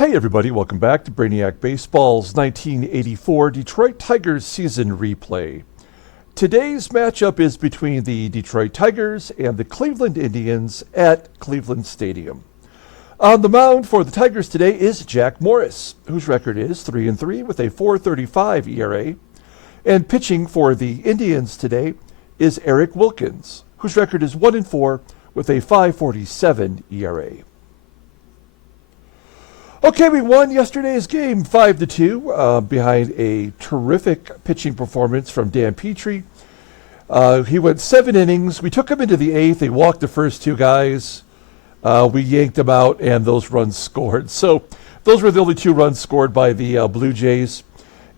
Hey everybody, welcome back to Brainiac Baseball's 1984 Detroit Tigers season replay. Today's matchup is between the Detroit Tigers and the Cleveland Indians at Cleveland Stadium. On the mound for the Tigers today is Jack Morris, whose record is 3-3 with a .435 ERA. And pitching for the Indians today is Eric Wilkins, whose record is 1-4 with a .547 ERA. Okay, we won yesterday's game 5-2 behind a terrific pitching performance from Dan Petrie. He went 7 innings. We took him into the 8th. He walked the first 2 guys. We yanked him out, and those runs scored. So those were the only 2 runs scored by the Blue Jays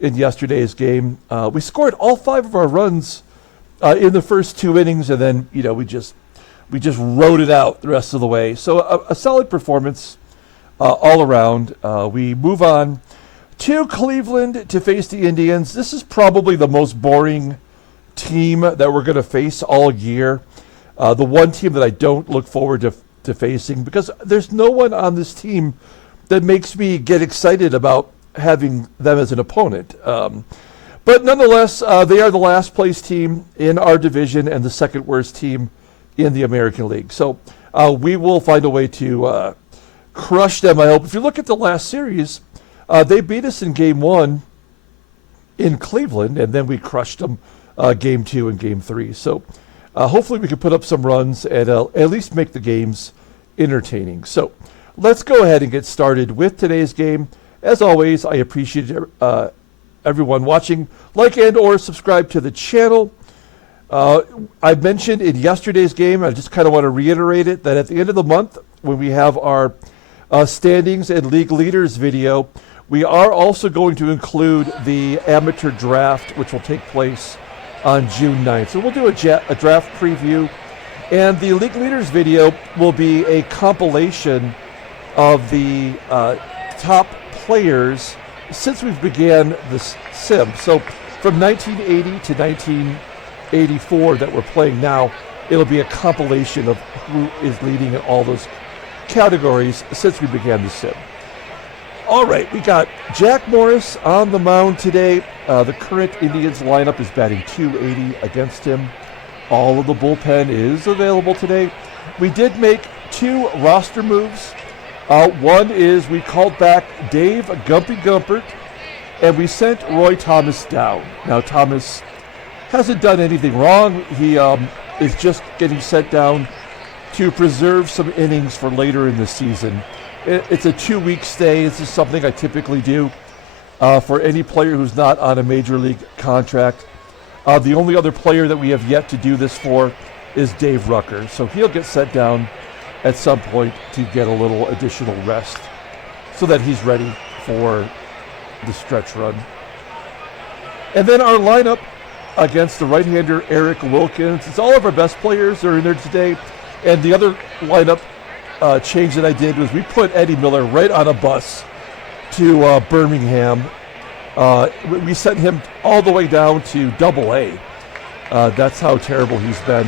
in yesterday's game. We scored all 5 of our runs in the first 2 innings, and then we just rode it out the rest of the way. So a solid performance. All around. We move on to Cleveland to face the Indians. This is probably the most boring team that we're going to face all year. The one team that I don't look forward to facing, because there's no one on this team that makes me get excited about having them as an opponent. But nonetheless, they are the last place team in our division and the second worst team in the American League. So we will find a way to crush them, I hope. If you look at the last series, they beat us in Game 1 in Cleveland, and then we crushed them Game 2 and Game 3. So hopefully we can put up some runs and at least make the games entertaining. So let's go ahead and get started with today's game. As always, I appreciate everyone watching. Like and or subscribe to the channel. I mentioned in yesterday's game, I just kind of want to reiterate it, that at the end of the month, when we have our standings and league leaders video, we are also going to include the amateur draft, which will take place on June 9th. So we'll do a draft preview, and the league leaders video will be a compilation of the top players since we've began this sim. So from 1980 to 1984 that we're playing now, it'll be a compilation of who is leading in all those categories since we began the sim. All right, we got Jack Morris on the mound today. The current Indians lineup is batting .280 against him. All of the bullpen is available today. We did make 2 roster moves. One is we called back Dave Gumpy Gumpert, and we sent Roy Thomas down. Now, Thomas hasn't done anything wrong. He is just getting sent down to preserve some innings for later in the season. It's a 2-week stay. This is something I typically do for any player who's not on a major league contract. The only other player that we have yet to do this for is Dave Rucker. So he'll get sent down at some point to get a little additional rest so that he's ready for the stretch run. And then our lineup against the right-hander Eric Wilkins. It's all of our best players are in there today. And the other lineup change that I did was we put Eddie Miller right on a bus to Birmingham. We sent him all the way down to AA. That's how terrible he's been.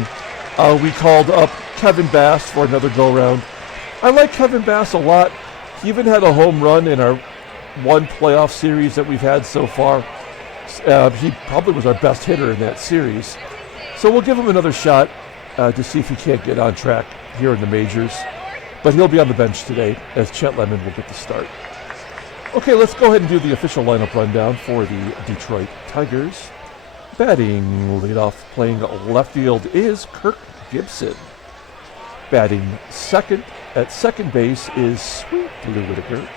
We called up Kevin Bass for another go-round. I like Kevin Bass a lot. He even had a home run in our one playoff series that we've had so far. He probably was our best hitter in that series. So we'll give him another shot to see if he can't get on track here in the majors. But he'll be on the bench today as Chet will get the start. Okay, let's go ahead and do the official lineup rundown for the Detroit Tigers. Batting leadoff, playing left field, is Kirk GIBSON. Batting second at second base is Sweet Blue Whitaker.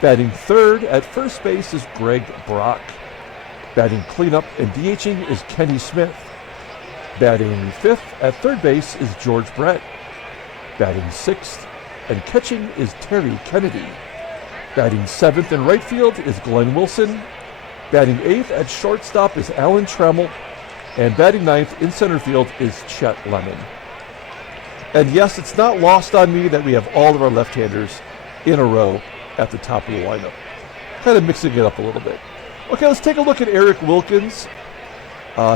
Batting third at first base is Greg Brock. Batting cleanup and DHing is Kenny Smith. Batting fifth at third base is George Brett. Batting sixth and catching is Terry Kennedy. Batting seventh in right field is Glenn Wilson. Batting eighth at shortstop is Alan Trammell. And batting ninth in center field is Chet Lemon. And yes, it's not lost on me that we have all of our left-handers in a row at the top of the lineup. Kind of mixing it up a little bit. Okay, let's take a look at Eric Wilkins.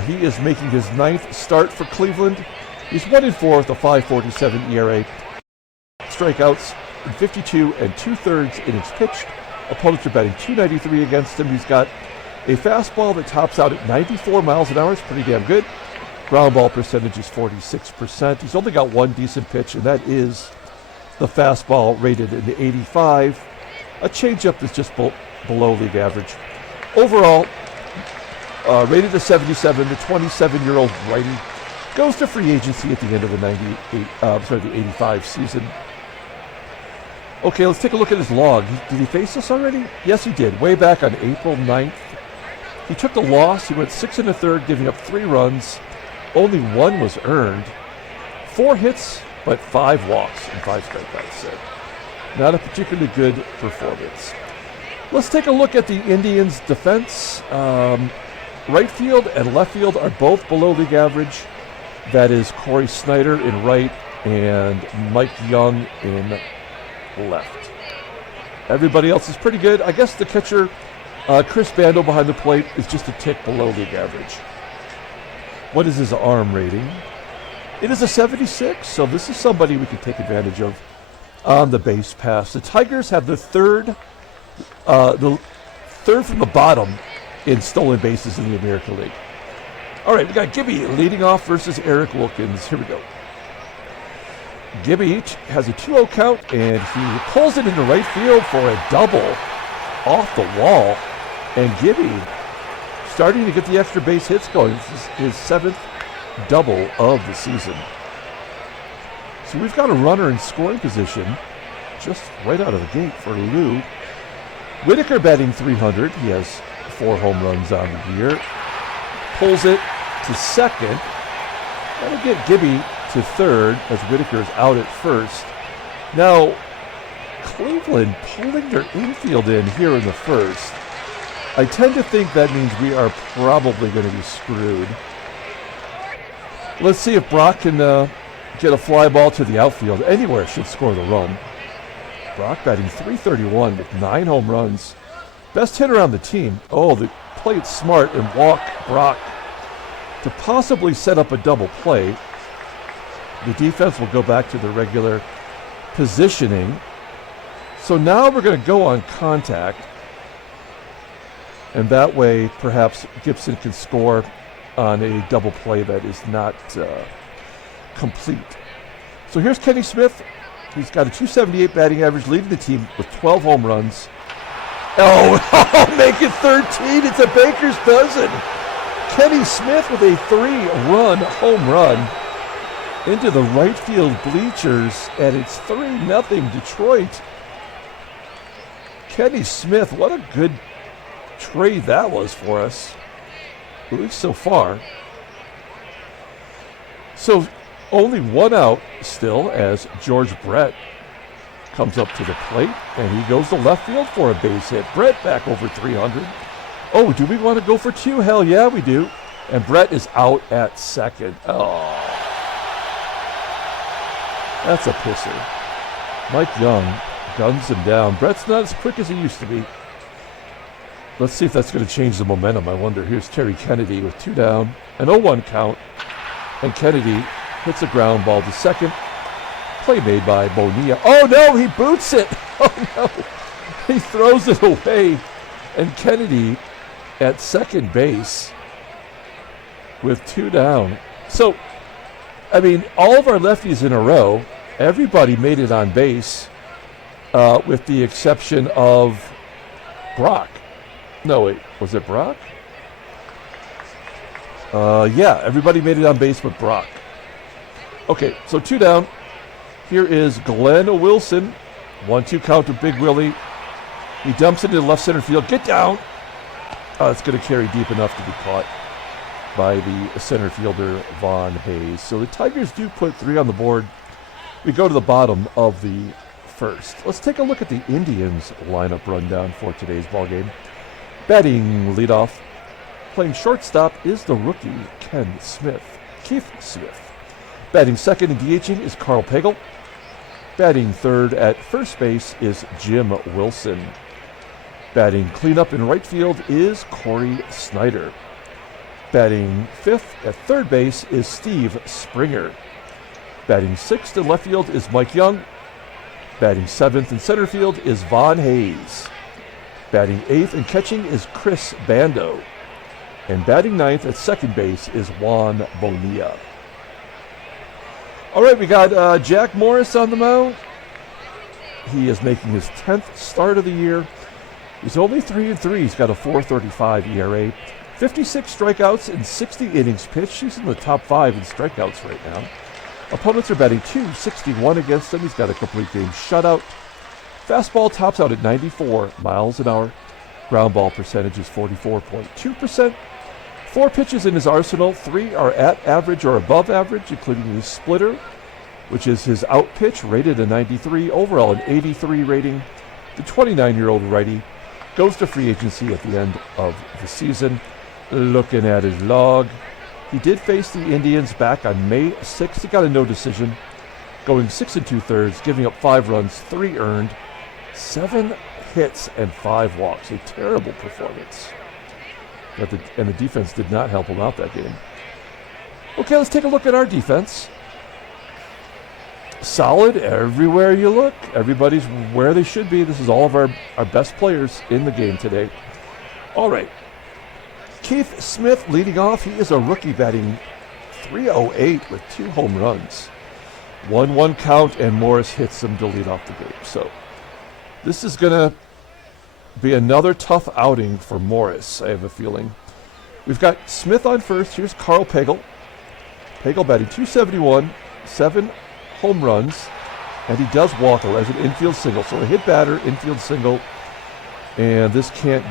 He is making his 9th start for Cleveland. He's 1-4 with a .547 ERA. Strikeouts 252 2/3 innings pitched. Opponents are batting 293 against him. He's got a fastball that tops out at 94 miles an hour. It's pretty damn good. Ground ball percentage is 46%. He's only got one decent pitch, and that is the fastball rated in the 85. A changeup that's just below league average. Overall, rated a 77, the 27-year-old righty goes to free agency at the end of the 85 season. Okay, let's take a look at his log. Did he face us already? Yes, he did. Way back on April 9th. He took the loss. He went 6 1/3, giving up 3 runs. Only 1 was earned. 4 hits, but 5 walks and 5 strikeouts. Not a particularly good performance. Let's take a look at the Indians' defense. Right field and left field are both below league average. That is Cory SNYDER in right and Mike Young in left. Everybody else is pretty good. I guess the catcher, Chris Bando behind the plate, is just a tick below league average. What is his arm rating? It is a 76, so this is somebody we can take advantage of on the base pass. The Tigers have the third from the bottom in stolen bases in the American League. All right, we got Gibby leading off versus Eric Wilkins. Here we go. Gibby has a 2-0 count, and he pulls it into right field for a double off the wall. And Gibby starting to get the extra base hits going. This is his 7th double of the season. So we've got a runner in scoring position just right out of the gate for Lou. Whitaker batting 300. He has 4 home runs on the year. Pulls it to second. That'll get Gibby to third as Whitaker is out at first. Now, Cleveland pulling their infield in here in the first. I tend to think that means we are probably going to be screwed. Let's see if Brock can get a fly ball to the outfield. Anywhere should score the run. Brock batting 331 with 9 home runs. Best hitter on the team. Oh, they played smart and walk Brock to possibly set up a double play. The defense will go back to the regular positioning. So now we're going to go on contact. And that way, perhaps Gibson can score on a double play that is not complete. So here's Kenny Smith. He's got a 278 batting average, leading the team with 12 home runs. Oh, make it 13. It's a baker's dozen. Kenny Smith with a 3-run home run into the right field bleachers, and it's 3-0 Detroit. Kenny Smith, what a good trade that was for us, at least so far. So only 1 out still as George Brett comes up to the plate, and he goes to left field for a base hit. Brett back over 300. Oh, do we want to go for 2? Hell yeah, we do. And Brett is out at second. Oh, that's a pisser. Mike Young guns him down. Brett's not as quick as he used to be. Let's see if that's going to change the momentum. I wonder. Here's Terry Kennedy with 2 down, an 0-1 count, and Kennedy hits a ground ball to second. Play made by Bonilla. Oh no, he boots it. Oh no, he throws it away, and Kennedy at second base with 2 down. So, I mean, all of our lefties in a row, everybody made it on base, with the exception of Brock. No, wait, was it Brock? Yeah, everybody made it on base but Brock. Okay, so 2 down. Here is Glenn Wilson. 1-2 count to Big Willie. He dumps it into left center field. Get down. It's going to carry deep enough to be caught by the center fielder, Vaughn Hayes. So the Tigers do put 3 on the board. We go to the bottom of the first. Let's take a look at the Indians lineup rundown for today's ballgame. Batting leadoff, playing shortstop, is the rookie Keith Smith. Batting second and DHing is Karl PAGEL. Batting third at first base is Jim Wilson. Batting cleanup in right field is Cory SNYDER. Batting fifth at third base is Steve Springer. Batting sixth in left field is Mike Young. Batting 7th in center field is Von Hayes. Batting 8th and catching is Chris Bando. And batting 9th at second base is Juan Bonilla. All right, we got Jack Morris on the mound. He is making his 10th start of the year. He's only 3-3. He's got a 4.35 ERA, 56 strikeouts in 60 innings pitched. He's in the top 5 in strikeouts right now. Opponents are batting .261 against him. He's got a complete game shutout. Fastball tops out at 94 miles an hour. Ground ball percentage is 44.2%. 4 pitches in his arsenal. 3 are at average or above average, including his splitter, which is his out pitch, rated a 93. Overall, an 83 rating. The 29-year-old righty goes to free agency at the end of the season. Looking at his log, he did face the Indians back on May 6th. He got a no decision, going 6 2/3, giving up 5 runs, 3 earned, 7 hits, and 5 walks. A terrible performance. And the defense did not help him out that game. Okay, let's take a look at our defense. Solid everywhere you look. Everybody's where they should be. This is all of our best players in the game today. All right. Keith Smith leading off. He is a rookie, batting .308 with 2 home runs. 1-1 count, and Morris hits him to lead off the game. So this is going to be another tough outing for Morris, I have a feeling. We've got Smith on first. Here's Karl Pagel. Pagel batting .271, 7 home runs, and he does walk as an infield single. So a hit batter, infield single, and this can't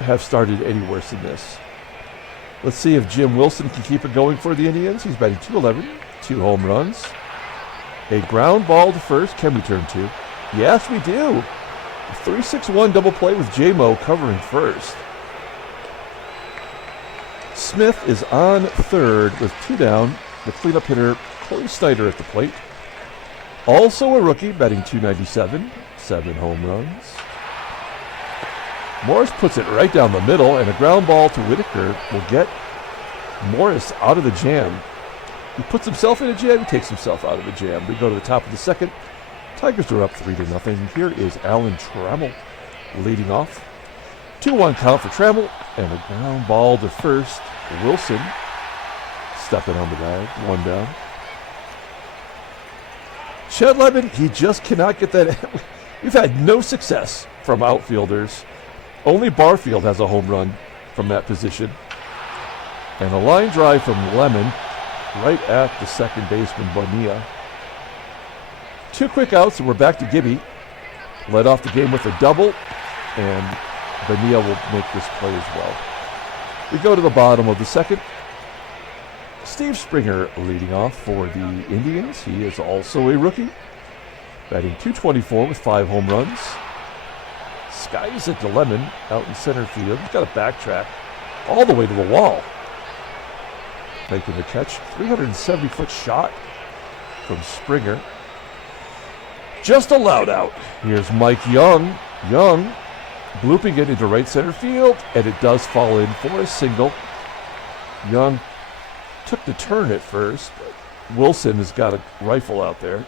have started any worse than this. Let's see if Jim Wilson can keep it going for the Indians. He's batting .211, 2 home runs. A ground ball to first. Can we turn 2? Yes, we do. A 3-6-1 double play with J-Mo covering first. Smith is on third with 2 down. The cleanup hitter, Cory SNYDER at the plate. Also a rookie, batting .297, 7 home runs. Morris puts it right down the middle, and a ground ball to Whitaker will get Morris out of the jam. He puts himself in a jam, he takes himself out of the jam. We go to the top of the second. Tigers are up 3-0. Here is Alan Trammell leading off. 2-1 count for Trammell, and a ground ball to first. Wilson stepping on the bag, 1 down. Chet Lemon, he just cannot get that. We've had no success from outfielders. Only Barfield has a home run from that position. And a line drive from Lemon right at the second baseman, Bonilla. 2 quick outs, and we're back to Gibby. Led off the game with a double, and Bonilla will make this play as well. We go to the bottom of the second. Steve Springer leading off for the Indians. He is also a rookie, batting .224 with 5 home runs. Skies it to Lemon out in center field. He's got to backtrack all the way to the wall. Making the catch. 370-foot shot from Springer. Just allowed out. Here's Mike Young. Young blooping it into right center field, and it does fall in for a single. Young took the turn at first, but Wilson has got a rifle out there.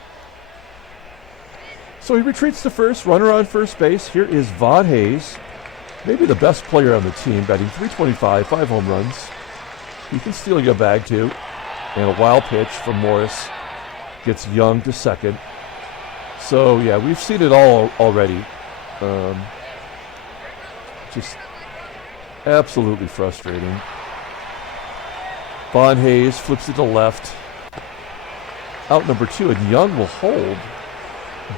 So he retreats to first, runner on first base. Here is Von Hayes, maybe the best player on the team, batting .325, 5 home runs. He can steal you a bag too. And a wild pitch from Morris gets Young to second. So yeah, we've seen it all already. Just absolutely frustrating. Von Hayes flips it to left. Out number 2, and Young will hold.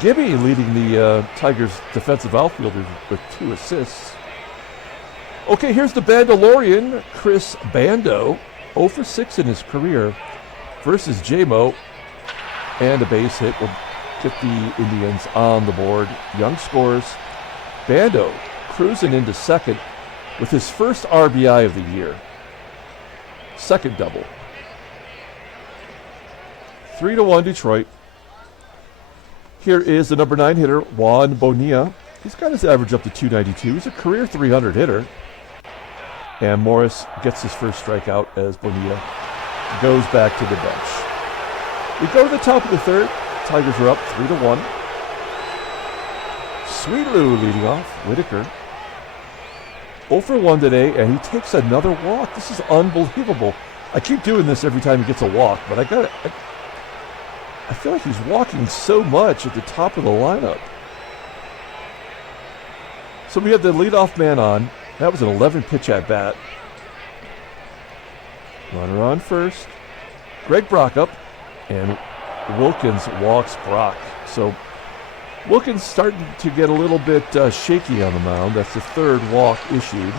Gibby leading the Tigers defensive outfielders with 2 assists. Okay, here's the Bandalorian, Chris Bando, 0 for 6 in his career versus J-Mo, and a base hit will get the Indians on the board. Young scores. Bando cruising into second with his first RBI of the year. Second double. 3-1 Detroit. Here is the number 9 hitter, Juan Bonilla. He's got his average up to .292. He's a career .300 hitter. And Morris gets his first strikeout as Bonilla goes back to the bench. We go to the top of the third. Tigers are up 3-1. Sweet Lou leading off. Whitaker 0 for 1 today, and he takes another walk. This is unbelievable. I keep doing this every time he gets a walk, but I feel like he's walking so much at the top of the lineup. So we have the leadoff man on. That was an 11 pitch at bat. Runner on first. Greg Brock up, and Wilkins walks Brock. So Wilkins starting to get a little bit shaky on the mound. That's the third walk issued.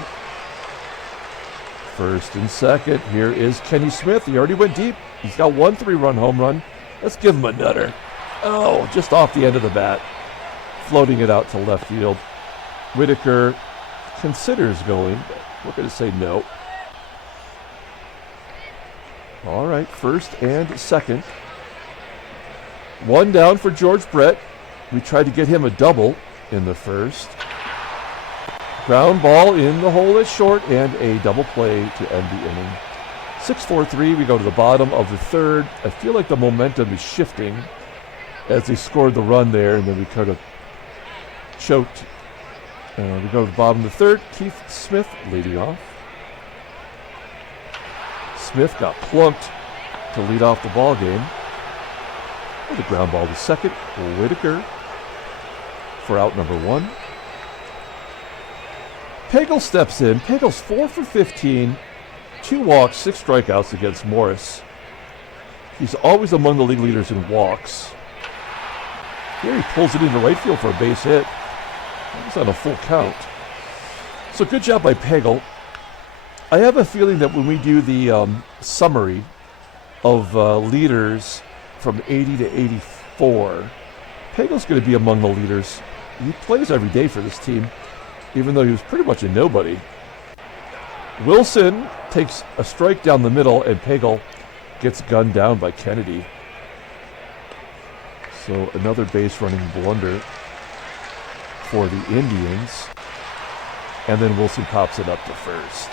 First and second. Here is Kenny Smith. He already went deep. He's got 1 3-run home run. Let's give him a nutter. Oh, just off the end of the bat. Floating it out to left field. Whitaker considers going, but we're going to say no. All right, first and second. 1 down for George Brett. We tried to get him a double in the first. Ground ball in the hole at short, and a double play to end the inning. 6-4-3, we go to the bottom of the third. I feel like the momentum is shifting as they scored the run there, and then we kind of choked. We go to the bottom of the third. Keith Smith leading off. Smith got plunked to lead off the ball game. With a ground ball to second. Whitaker for out number 1. Pagel steps in. Pagel's 4 for 15. 2 walks, 6 strikeouts against Morris. He's always among the league leaders in walks. Here he pulls it into right field for a base hit. He's on a full count. So good job by Pagel. I have a feeling that when we do the summary of leaders from 80 to 84, Pagel's going to be among the leaders. He plays every day for this team, even though he was pretty much a nobody. Wilson takes a strike down the middle, and Pagel gets gunned down by Kennedy. So another base running blunder for the Indians. And then Wilson pops it up to first.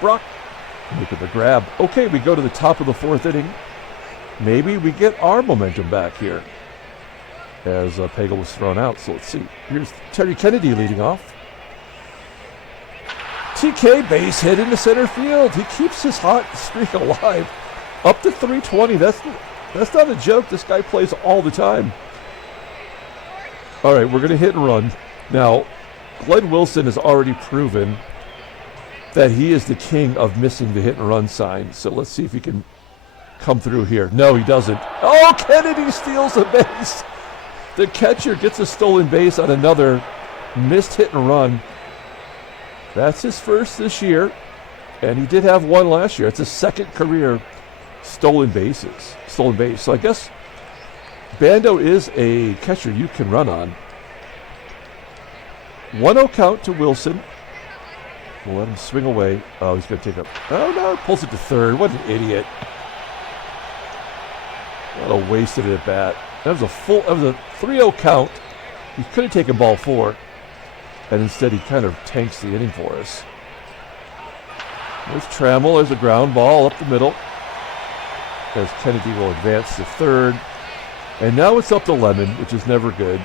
Brock making the grab. Okay, we go to the top of the 4th inning. Maybe we get our momentum back here as Pagel was thrown out. So let's see. Here's Terry Kennedy leading off. TK base hit into center field. He keeps his hot streak alive. Up to 320. That's not a joke. This guy plays all the time. All right, we're going to hit and run. Now, Glenn Wilson has already proven that he is the king of missing the hit and run sign. So let's see if he can come through here. No, he doesn't. Oh, Kennedy steals a base. The catcher gets a stolen base on another missed hit and run. That's his first this year, and he did have one last year. It's his second career stolen base. So I guess Bando is a catcher you can run on. 1-0 count to Wilson. We'll let him swing away. Oh, he's going to take a... Oh, no, pulls it to third. What an idiot. What a wasted at bat. That was a 3-0 count. He could have taken ball 4, and instead he kind of tanks the inning for us. There's Trammell. There's a ground ball up the middle, as Kennedy will advance to third. And now it's up to Lemon, which is never good.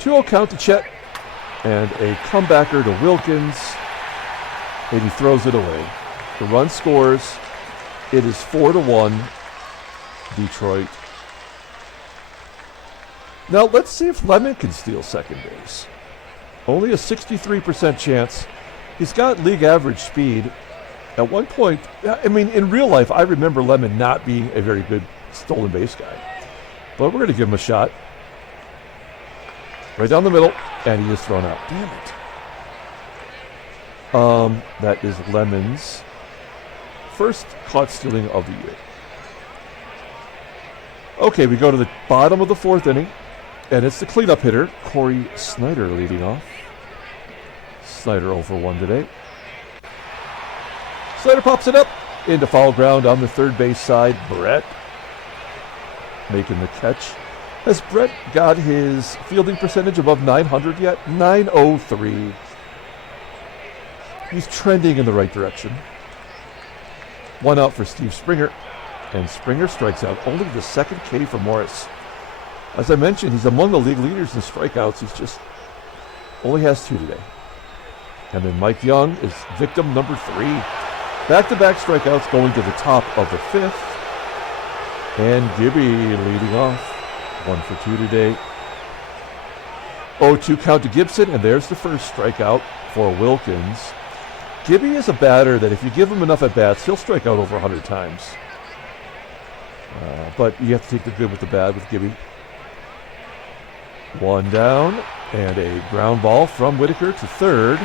2-0 count to Chet, and a comebacker to Wilkins, and he throws it away. The run scores. It is 4-1, Detroit. Now let's see if Lemon can steal second base. Only a 63% chance. He's got league average speed. At one point, I mean, in real life, I remember Lemon not being a very good stolen base guy. But we're going to give him a shot. Right down the middle, and he is thrown out. Damn it. That is Lemon's first caught stealing of the year. Okay, we go to the bottom of the 4th inning, and it's the cleanup hitter, Cory SNYDER, leading off. SNYDER 0 for 1 today. SNYDER pops it up into foul ground on the third base side. Brett making the catch. Has Brett got his fielding percentage above 900 yet? 903. He's trending in the right direction. 1 out for Steve Springer, and Springer strikes out. Only the second K for Morris. As I mentioned, he's among the league leaders in strikeouts. He's just only has 2 today. And then Mike Young is victim number 3. Back-to-back strikeouts going to the top of the 5th. And Gibby leading off. 1 for 2 today. 0-2 count to Gibson, and there's the first strikeout for Wilkins. Gibby is a batter that if you give him enough at-bats, he'll strike out over 100 times. But you have to take the good with the bad with Gibby. 1 down, and a ground ball from Whitaker to third.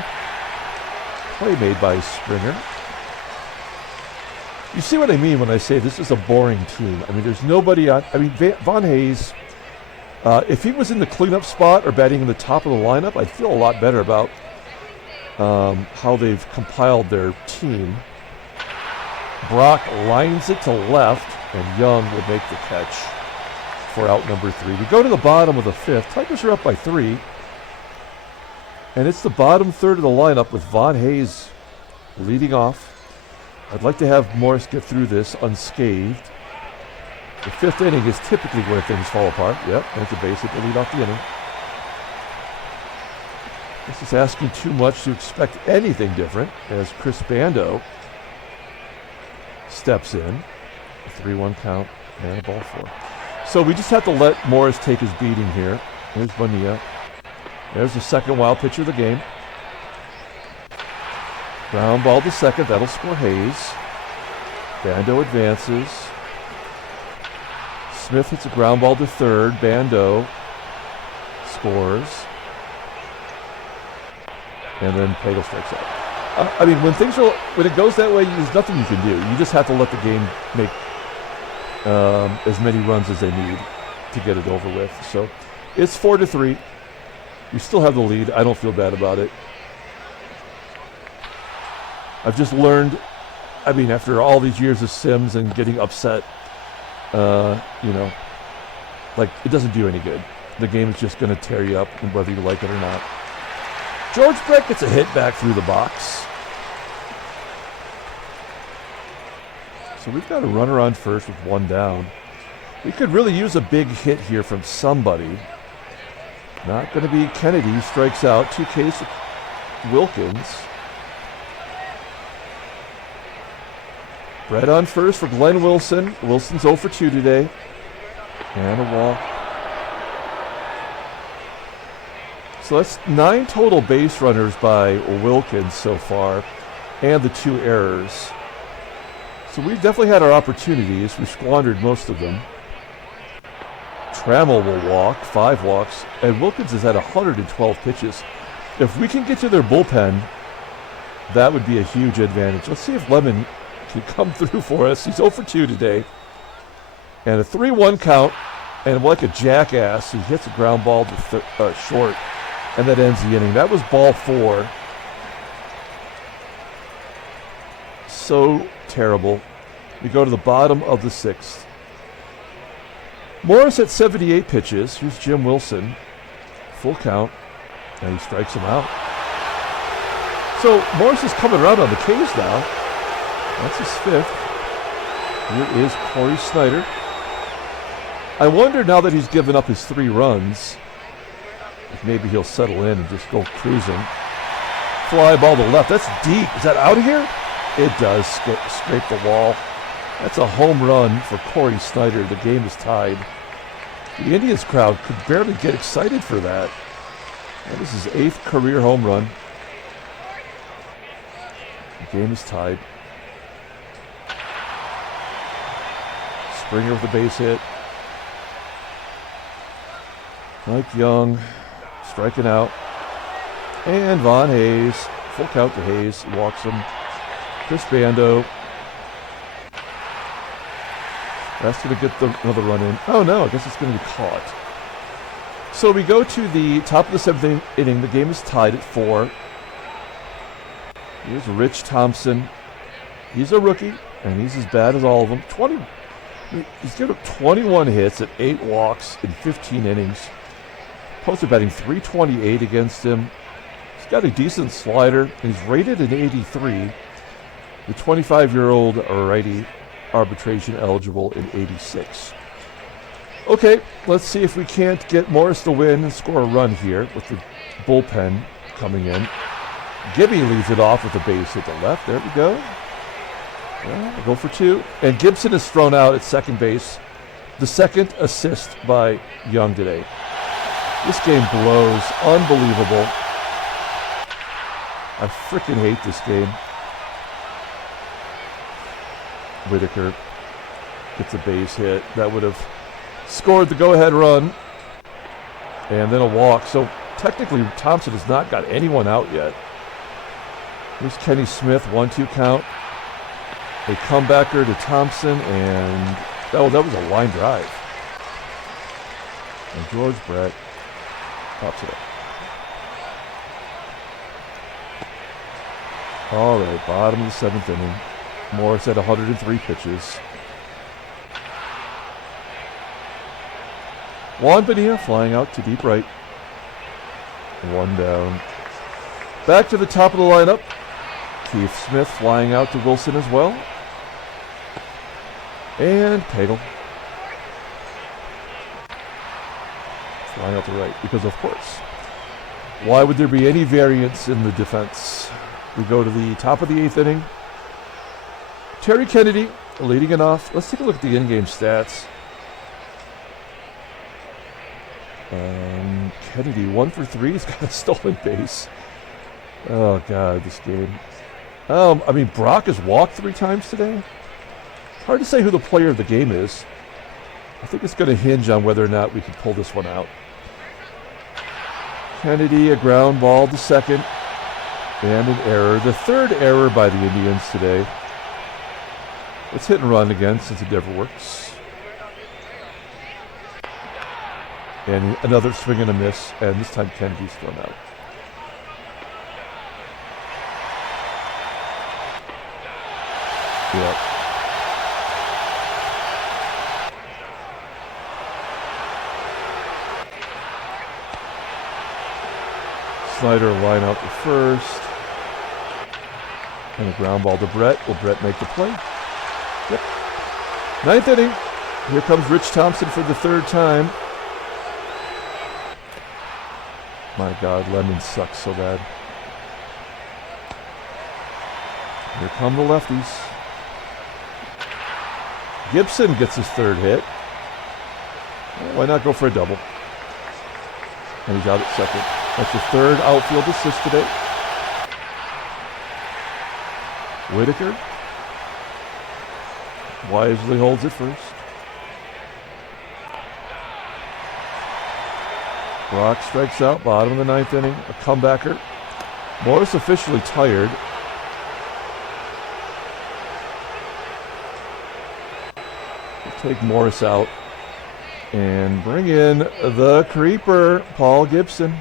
Play made by Springer. You see what I mean when I say this is a boring team. I mean, there's nobody on. I mean, Von Hayes, if he was in the cleanup spot or batting in the top of the lineup, I'd feel a lot better about how they've compiled their team. Brock lines it to left, and Young will make the catch for out number 3. We go to the bottom of the 5th. Tigers are up by 3. And it's the bottom third of the lineup with Von Hayes leading off. I'd like to have Morris get through this unscathed. The 5th inning is typically where things fall apart. Yep, that's a base hit to lead off the inning. This is asking too much to expect anything different as Chris Bando steps in. A 3-1 count and a ball 4. So we just have to let Morris take his beating here. There's Bonilla. There's the second wild pitch of the game. Ground ball to second. That'll score Hayes. Bando advances. Smith hits a ground ball to third. Bando scores. And then PAGEL strikes out. I mean, when it goes that way, there's nothing you can do. You just have to let the game make as many runs as they need to get it over with. So it's 4-3. We still have the lead. I don't feel bad about it. I've just learned, I mean, after all these years of Sims and getting upset, like, it doesn't do any good. The game is just going to tear you up, whether you like it or not. George Brett gets a hit back through the box. So we've got a runner on first with 1 down. We could really use a big hit here from somebody. Not going to be Kennedy. Strikes out. 2 Ks to Wilkins. Brett on first for Glenn Wilson. Wilson's 0 for 2 today. And a walk. So that's 9 total base runners by Wilkins so far, and the 2 errors. So we've definitely had our opportunities. We've squandered most of them. Trammell will walk, 5 walks, and Wilkins has had 112 pitches. If we can get to their bullpen, that would be a huge advantage. Let's see if Lemon can come through for us. He's 0 for 2 today. And a 3-1 count, and like a jackass, he hits a ground ball to short, and that ends the inning. That was ball 4. So terrible. We go to the bottom of the 6th. Morris at 78 pitches. Here's Jim Wilson. Full count, and he strikes him out. So Morris is coming around on the K's now. That's his 5th. Here is Cory SNYDER. I wonder now that he's given up his 3 runs, if maybe he'll settle in and just go cruising. Fly ball to left. That's deep. Is that out of here? It does scrape the wall. That's a home run for Cory SNYDER. The game is tied. The Indians crowd could barely get excited for that. And this is his 8th career home run. The game is tied. Springer with the base hit. Mike Young striking out. And Von Hayes. Full count to Hayes. He walks him. Chris Bando. That's going to get another run in. Oh no, I guess it's going to be caught. So we go to the top of the 7th inning. The game is tied at 4. Here's Rich Thompson. He's a rookie, and he's as bad as all of them. He's given up 21 hits at 8 walks in 15 innings. Posted batting .328 against him. He's got a decent slider. He's rated an 83. The 25-year-old righty arbitration eligible in 86. Okay, let's see if we can't get Morris to win and score a run here with the bullpen coming in. Gibby leads it off with a base hit to left. There we go. Yeah, we'll go for 2. And Gibson is thrown out at second base. The second assist by Young today. This game blows. Unbelievable. I freaking hate this game. Whitaker gets a base hit. That would have scored the go-ahead run. And then a walk. So technically Thompson has not got anyone out yet. Here's Kenny Smith, 1-2 count. A comebacker to Thompson, and that was a line drive. And George Brett pops it up. All right, bottom of the 7th inning. Morris at 103 pitches. Juan Bonilla flying out to deep right. 1 down. Back to the top of the lineup. Keith Smith flying out to Wilson as well. And Pagel flying out to right, because of course. Why would there be any variance in the defense? We go to the top of the 8th inning. Terry Kennedy leading it off. Let's take a look at the in-game stats. Kennedy 1 for 3. He's got a stolen base. Oh God, this game. I mean, Brock has walked 3 times today. Hard to say who the player of the game is. I think it's going to hinge on whether or not we can pull this one out. Kennedy, a ground ball to second, and an error. The 3rd error by the Indians today. Let's hit and run again since it never works. And another swing and a miss, and this time Kennedy's thrown out. Yep. SNYDER line out to first. And a ground ball to Brett. Will Brett make the play? Yep. 9th inning. Here comes Rich Thompson for the 3rd time. My God, Lemon sucks so bad. Here come the lefties. Gibson gets his 3rd hit. Well, why not go for a double? And he's out at second. That's the 3rd outfield assist today. Whitaker wisely holds it first. Brock strikes out, bottom of the 9th inning. A comebacker. Morris officially tired. We'll take Morris out and bring in the creeper, Paul Gibson.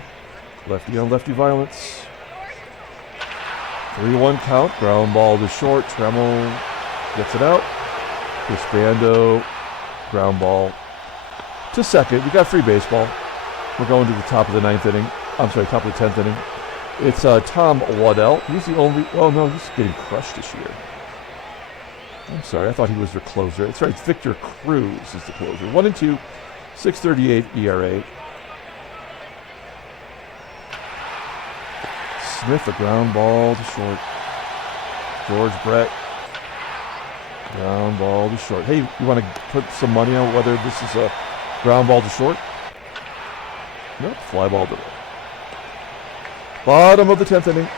Lefty on lefty violence. 3-1 count, ground ball to short. TRAMMELL gets it out. This BANDO, ground ball to second. We got free baseball. We're going to the top of the 9th inning. I'm sorry, top of the 10th inning. It's Tom Waddell. He's the only, well, no, he's getting crushed this year. I'm sorry, I thought he was their closer. That's right, Victor Cruz is the closer. 1-2, 6.38 ERA. Smith, a ground ball to short. George Brett, ground ball to short. Hey, you want to put some money on whether this is a ground ball to short? Nope, fly ball to right. Bottom of the 10th inning.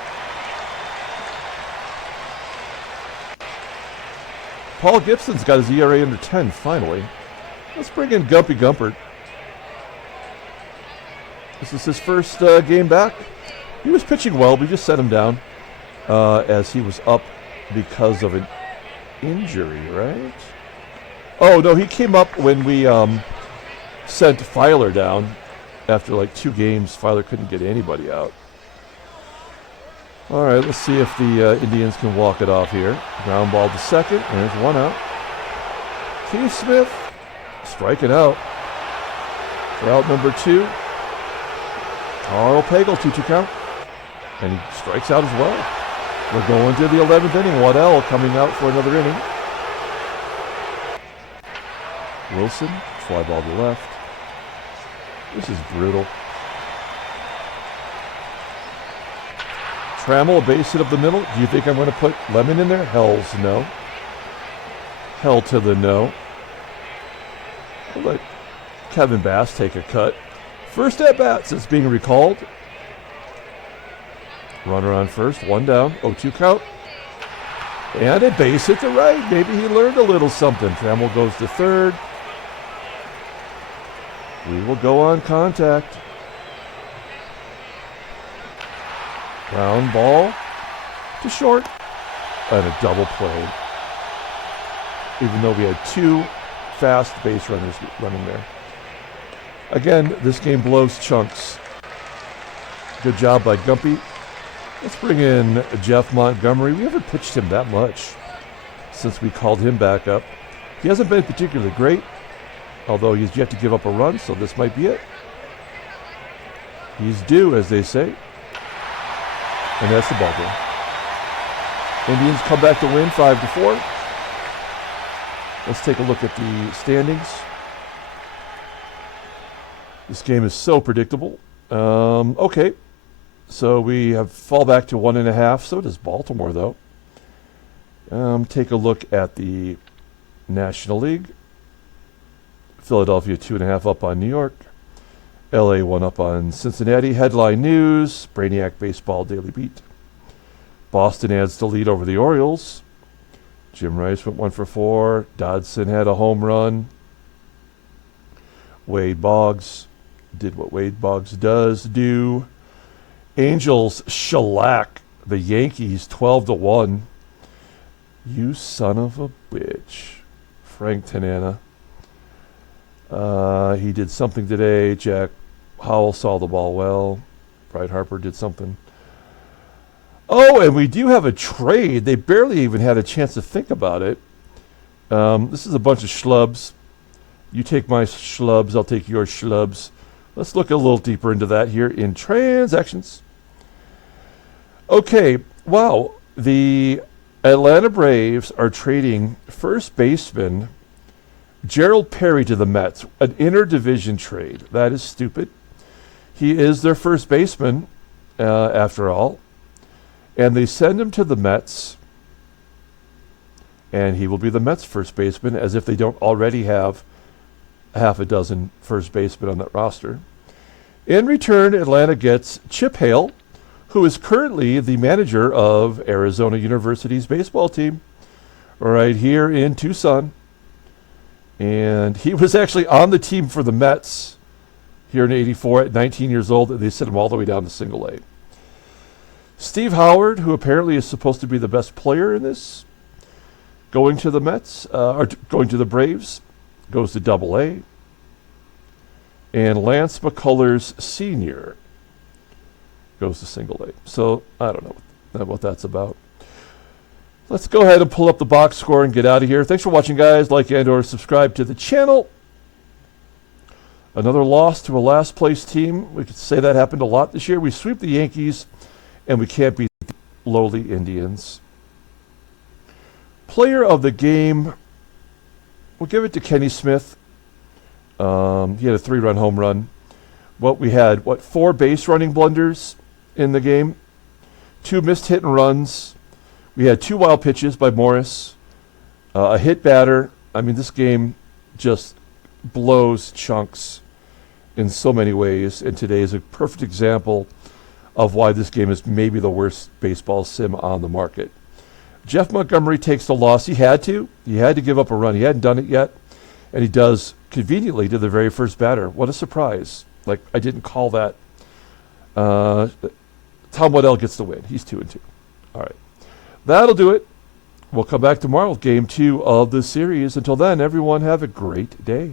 Paul Gibson's got his ERA under 10 finally. Let's bring in Gumpy Gumpert. This is his first game back. He was pitching well, we just set him down as he was up because of an injury, right? Oh, no, he came up when we sent Filer down. After like 2 games, Filer couldn't get anybody out. All right, let's see if the Indians can walk it off here. Ground ball to second, and there's 1 out. Keith Smith striking out. For out number 2. Karl Pagel, 2-2 count. And he strikes out as well. We're going to the 11th inning. Waddell coming out for another inning. Wilson Fly ball to left. This is brutal. Trammell, base hit up the middle. Do you think I'm going to put Lemon in there? Hell's no. Hell to the no. I'll let Kevin Bass take a cut. First at bat since being recalled. Runner on first, one down, 0-2 count. And a base hit to right. Maybe he learned a little something. Trammell goes to third. We will go on contact. Ground ball to short. And a double play. Even though we had two fast base runners running there. Again, this game blows chunks. Good job by Gumpy. Let's bring in Jeff Montgomery. We haven't pitched him that much since we called him back up. He hasn't been particularly great, although he's yet to give up a run, so this might be it. He's due, as they say. And that's the ball game. Indians come back to win 5-4. Let's take a look at the standings. This game is so predictable. Okay. So we have fall back to 1.5. So does Baltimore, though. Take a look at the National League. Philadelphia 2.5 up on New York. LA 1 up on Cincinnati. Headline news, Brainiac Baseball Daily Beat. Boston adds the lead over the Orioles. Jim Rice went 1 for 4. Dodson had a home run. Wade Boggs did what Wade Boggs does do. Angels shellac the Yankees 12-1. You son of a bitch. Frank Tanana. He did something today. Jack Howell saw the ball well. Bryce Harper did something. Oh, and we do have a trade. They barely even had a chance to think about it. This is a bunch of schlubs. You take my schlubs, I'll take your schlubs. Let's look a little deeper into that here in transactions. Okay, wow. The Atlanta Braves are trading first baseman Gerald Perry to the Mets, an interdivision trade. That is stupid. He is their first baseman, after all. And they send him to the Mets, and he will be the Mets' first baseman, as if they don't already have half a dozen first basemen on that roster. In return, Atlanta gets Chip Hale, who is currently the manager of Arizona University's baseball team right here in Tucson. And he was actually on the team for the Mets here in '84 at 19 years old. They sent him all the way down to single A. Steve Howard, who apparently is supposed to be the best player in this, going to the Mets, or going to the Braves, goes to double A. And Lance McCullers Sr. goes to single A. So I don't know what that's about. Let's go ahead and pull up the box score and get out of here. Thanks for watching, guys. Like and or subscribe to the channel. Another loss to a last place team. We could say that happened a lot this year. We sweep the Yankees, and we can't beat the lowly Indians. Player of the game, we'll give it to Kenny Smith. He had a 3-run home run. We had 4 base running blunders in the game, 2 missed hit and runs. We had 2 wild pitches by Morris, a hit batter. I mean, this game just blows chunks in so many ways, and today is a perfect example of why this game is maybe the worst baseball sim on the market. Jeff Montgomery takes the loss. He had to. He had to give up a run. He hadn't done it yet, and he does conveniently to the very first batter. What a surprise. Like, I didn't call that. Tom Waddell gets the win. He's 2-2. All right. That'll do it. We'll come back tomorrow with Game 2 of the series. Until then, everyone have a great day.